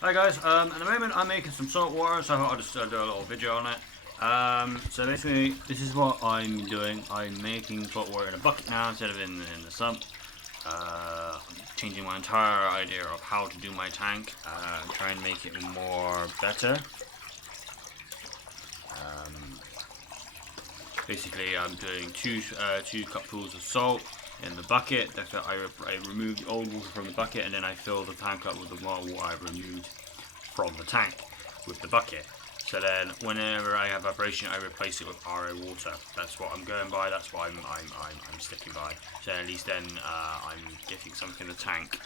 Hi guys, at the moment I'm making some salt water, so I thought I'd just do a little video on it. So basically, this is what I'm doing. I'm making salt water in a bucket now instead of in the sump. I'm changing my entire idea of how to do my tank, try and make it more better. Basically, I'm doing two cupfuls of salt in the bucket. I remove the old water from the bucket, and then I fill the tank up with the water I've removed from the tank with the bucket. So then, whenever I have vibration, I replace it with RO water. That's what I'm going by. That's what I'm sticking by. So at least then I'm getting something in the tank.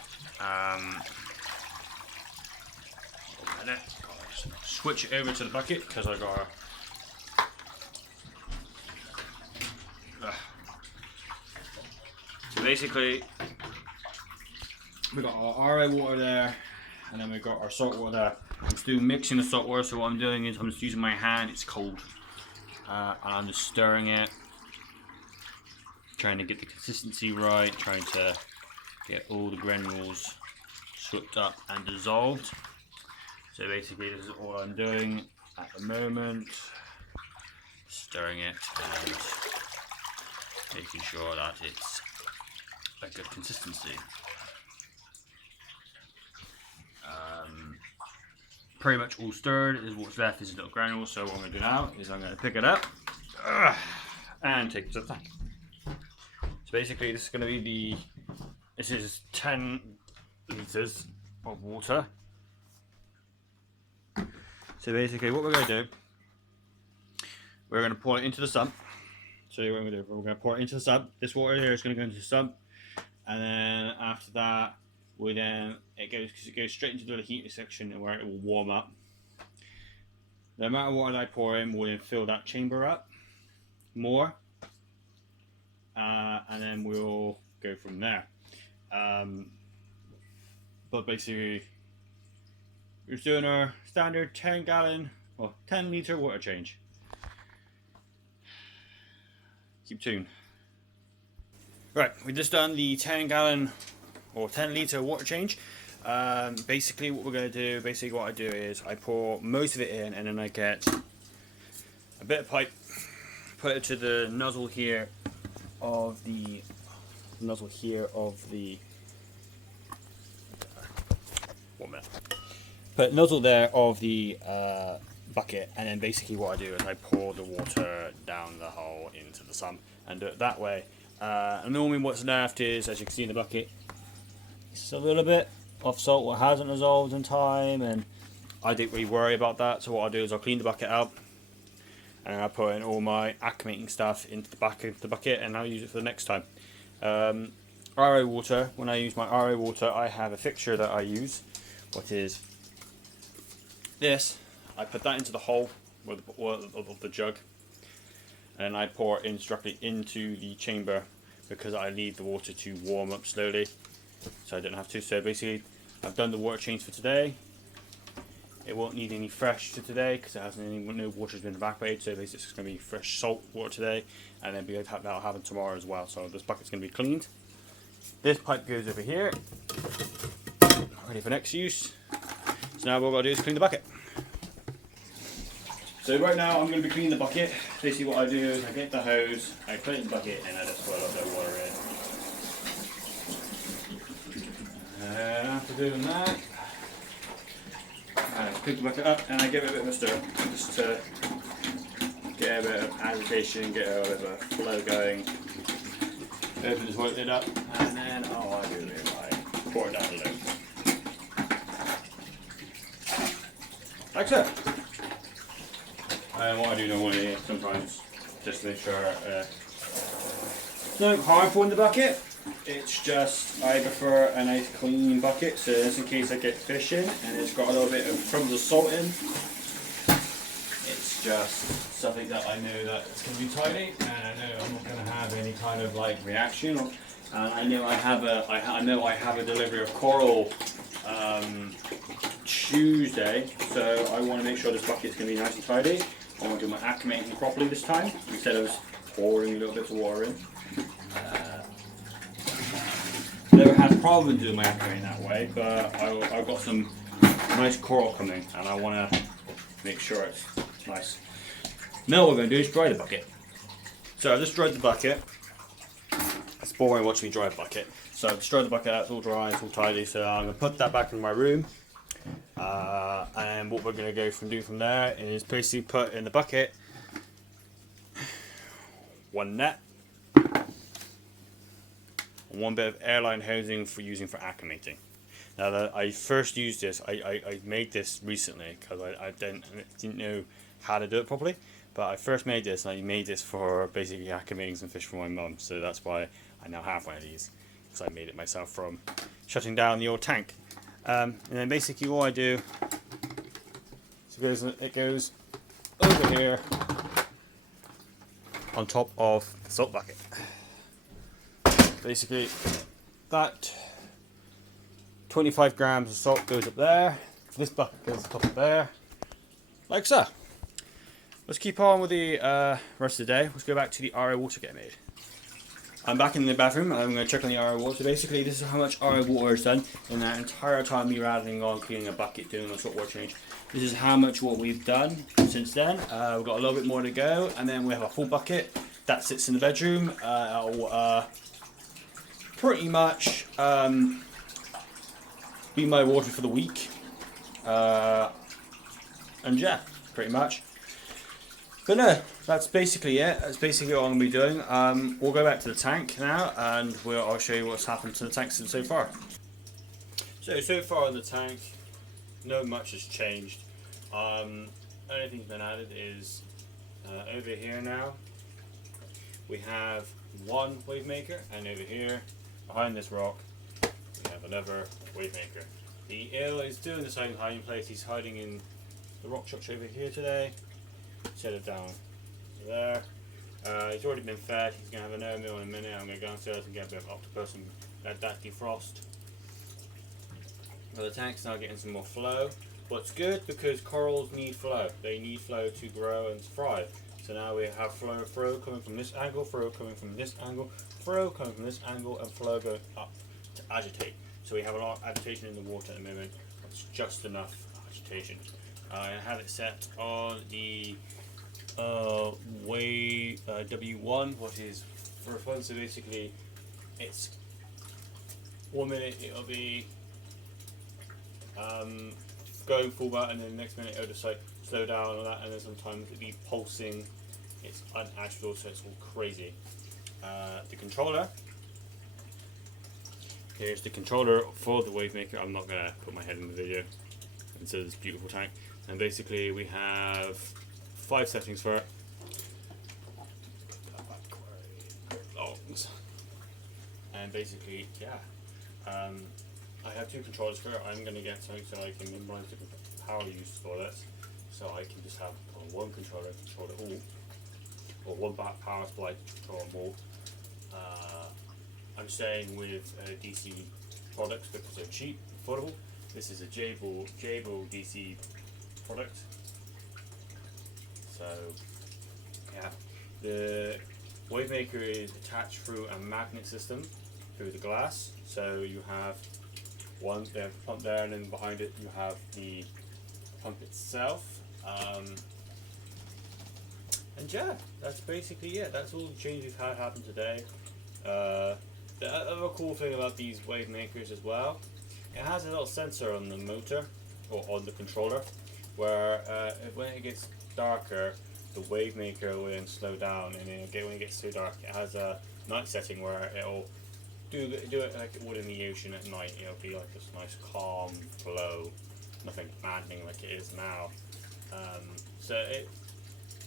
Switch it over to the bucket because I got. So basically, we got our RO water there, and then we got our salt water there. I'm just doing mixing the salt water, so what I'm doing is I'm just using my hand, it's cold, and I'm just stirring it, trying to get the consistency right, trying to get all the granules swept up and dissolved. So basically this is all I'm doing at the moment, stirring it and making sure that it's a good consistency. Pretty much all stirred. Is what's left is a little granules. So what I'm going to do now is I'm going to pick it up and take it to the tank. So basically, this is going to be this is 10 litres of water. So basically, what we're going to do, we're going to pour it into the sump. So what we're going to do, we're going to pour it into the sump. This water here is going to go into the sump, and then after that, it goes straight into the heating section where it will warm up. The amount of water that I pour in will then fill that chamber up more, and then we'll go from there. But basically, we're just doing our standard 10 litre water change. Keep tuned. Right, we've just done the 10 litre water change. Basically what we're going to do, what I do is I pour most of it in, and then I get a bit of pipe, put it to the nozzle here of the put nozzle there of the bucket, and then basically what I do is I pour the water down the hole into the sump and do it that way. And normally what's left is, as you can see in the bucket, it's a little bit of salt what hasn't dissolved in time, and I don't really worry about that. So what I'll do is I'll clean the bucket out, and I'll put in all my acclimating stuff into the back of the bucket, and I'll use it for the next time. RO water, when I use my RO water, I have a fixture that I use, what is this. I put that into the hole of the jug, and I pour it directly into the chamber because I need the water to warm up slowly, so I don't have to. So basically, I've done the water change for today. It won't need any fresh to today because no water's been evaporated. So basically, it's going to be fresh salt water today, and then that'll happen tomorrow as well. So this bucket's going to be cleaned. This pipe goes over here, ready for next use. So now what we're going to do is clean the bucket. So right now I'm going to be cleaning the bucket. Basically what I do is I get the hose, I put it in the bucket, and I just put a little bit of water in. And after doing that, I pick the bucket up and I give it a bit of a stir, just to get a bit of agitation, get a bit of a flow going. Open this lid up, and then all I do is I pour it down the lid. Like so. And what I do normally sometimes, just to make sure it's not harmful in the bucket. It's just, I prefer a nice clean bucket, so just in case I get fish in and it's got a little bit of crumbs of salt in, it's just something that I know that it's going to be tidy, and I know I'm not going to have any kind of like reaction. And I know I have a delivery of coral Tuesday, so I want to make sure this bucket's going to be nice and tidy. I want to do my acclimating properly this time, instead of pouring little bits of water in. Never had a problem doing my acclimating that way, but I've got some nice coral coming, and I want to make sure it's nice. Now what we're going to do is dry the bucket. So I've just dried the bucket. It's boring watching me dry a bucket. So I've just dried the bucket out, it's all dry, it's all tidy, so I'm going to put that back in my room. And what we're going to go from there is basically put in the bucket one net, and one bit of airline housing for using for acclimating. Now that I first used this, I made this recently because I didn't know how to do it properly. But I first made this, and I made this for basically acclimating some fish for my mum. So that's why I now have one of these, because I made it myself from shutting down the old tank. And then basically all I do is it goes over here on top of the salt bucket. Basically that 25 grams of salt goes up there, this bucket goes up top there, like so. Let's keep on with the rest of the day. Let's go back to the RO water getting made. I'm back in the bathroom. I'm going to check on the RO water. Basically, this is how much RO water is done in that entire time me rattling on, cleaning a bucket, doing a salt water change. This is how much what we've done since then. We've got a little bit more to go, and then we have a full bucket that sits in the bedroom. It'll pretty much be my water for the week. And yeah, pretty much. But no, that's basically it. That's basically what I'm going to be doing. We'll go back to the tank now, and I'll show you what's happened to the tank since so far. So far in the tank, not much has changed. Only thing's been added is over here now. We have one wave maker, and over here, behind this rock, we have another wave maker. The eel is doing the same hiding place. He's hiding in the rock structure over here today. Set it down there. He's already been fed. He's going to have an air meal in a minute. I'm going to go downstairs and get a bit of octopus and let that defrost. Well, the tank's now getting some more flow. What's good, because corals need flow. They need flow to grow and thrive. So now we have flow coming from this angle, flow coming from this angle, flow coming from this angle, and flow going up to agitate. So we have a lot of agitation in the water at the moment. It's just enough agitation. I have it set on the W1, what is for fun. So basically, it's 1 minute it'll be going full bar, and then the next minute it'll just like slow down and all that, and then sometimes it'll be pulsing. It's unnatural, so it's all crazy. The controller. Here's the controller for the wave maker. I'm not gonna put my head in the video into this beautiful tank. And basically we have 5 settings for it. And basically, yeah, I have 2 controllers for it. I'm going to get something so I can minimize the power use for this. So I can just have one controller control it all, or one power supply to control them all. I'm staying with DC products because they're cheap, affordable. This is a Jabil DC product. So yeah, the wave maker is attached through a magnet system through the glass. So you have one there, pump there, and then behind it you have the pump itself. And yeah, that's basically it. That's all the changes we've had happen today. The other cool thing about these wave makers as well, it has a little sensor on the motor or on the controller, where when it gets darker, the wave maker will then slow down, and then when it gets so dark, it has a night setting where it'll do it like it would in the ocean at night. It'll be like this nice calm flow, nothing maddening like it is now. So it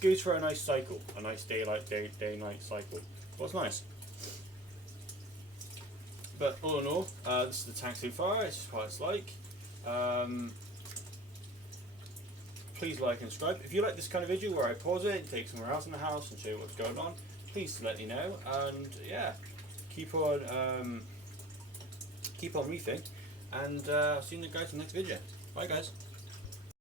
goes for a nice cycle, a nice day-night cycle. Well, it's nice. But all in all, this is the tank so far. This is what it's like. Please like and subscribe. If you like this kind of video where I pause it and take somewhere else in the house and show you what's going on, please let me know. And yeah, keep on reefing. And see you guys in the next video. Bye guys.